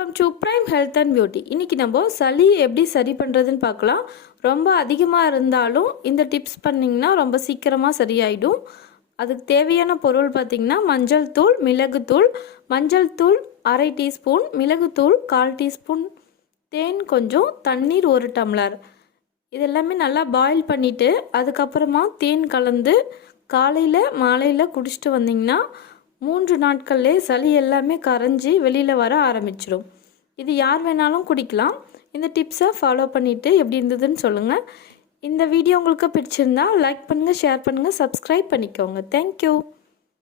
Welcome to prime health and beauty. இன்றைக்கி நம்ம சளி எப்படி சரி பண்ணுறதுன்னு பார்க்கலாம். ரொம்ப அதிகமாக இருந்தாலும் இந்த டிப்ஸ் பண்ணிங்கன்னா ரொம்ப சீக்கிரமாக சரியாயிடும். அதுக்கு தேவையான பொருள் பார்த்திங்கன்னா மஞ்சள் தூள், மிளகுத்தூள். மஞ்சள் தூள் அரை டீஸ்பூன், மிளகுத்தூள் 1/4 டீஸ்பூன், தேன் கொஞ்சம், தண்ணீர் 1 டம்ளர். இதெல்லாமே நல்லா பாயில் பண்ணிவிட்டு அதுக்கப்புறமா தேன் கலந்து காலையில் மாலையில் குடிச்சிட்டு வந்திங்கன்னா 3 நாட்கள்லே சளி எல்லாமே கரைஞ்சி வெளியில் வர ஆரம்பிச்சிடும். இது யார் வேணாலும் குடிக்கலாம். இந்த டிப்ஸை ஃபாலோ பண்ணிவிட்டு எப்படி இருந்ததுன்னு சொல்லுங்கள். இந்த வீடியோ உங்களுக்கு பிடிச்சிருந்தா லைக் பண்ணுங்கள், ஷேர் பண்ணுங்கள், சப்ஸ்கிரைப் பண்ணிக்கோங்க. தேங்க்யூ.